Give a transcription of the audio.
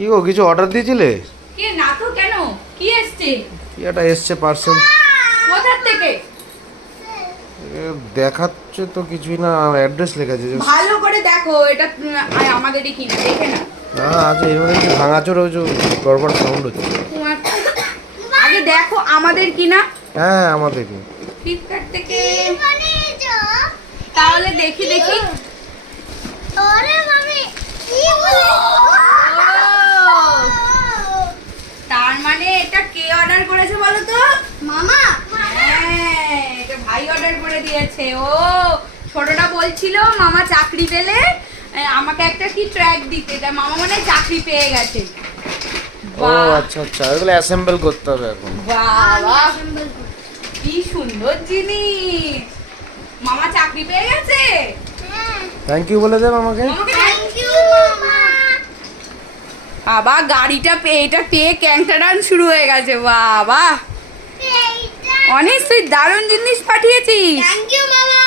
কি গো কিছু অর্ডার দিয়েছিলে? কে না তো কেন? কি এসছে? কি একটা এসছে পার্সেল কোথার থেকে? দেখাচ্ছে তো কিছুই না অ্যাড্রেস লেখা আছে ভালো করে দেখো এটা আমাদেরই কিনা দেখে না না এর মধ্যে কিছু ভাঙাচোর হয়েছে গড়বড় সাউন্ড হচ্ছে। আগে দেখো আমাদের কিনা হ্যাঁ আমাদের কি। ফ্লিপকার্ট থেকে। তাহলে দেখি দেখি তার মানে এটা কে অর্ডার করেছে বলো তো মামা হ্যাঁ, এটা ভাই দিয়েছে ও ছোটটা বলছিল মামা চাকরি পেলে আমাকে একটা কি ট্র্যাক দিতে। তা মামা মানে চাকরি পেয়ে গেছে। ও আচ্ছা আচ্ছা এগুলো অ্যাসেম্বল করতে হবে এখন। বাহ বাহ, কি সুন্দর জিনিস। মামা চাকরি পেয়ে গেছে? থ্যাংক ইউ বলে দেব মামাকে। থ্যাংক ইউ মামা। বাবা গাড়িটা পেয়ে এটা পেয়ে ক্যাংটা ডান শুরু হয়ে গেছে। বাবা অনেক তুই দারুণ জিনিস পাঠিয়েছিস। থ্যাংক ইউ মামা।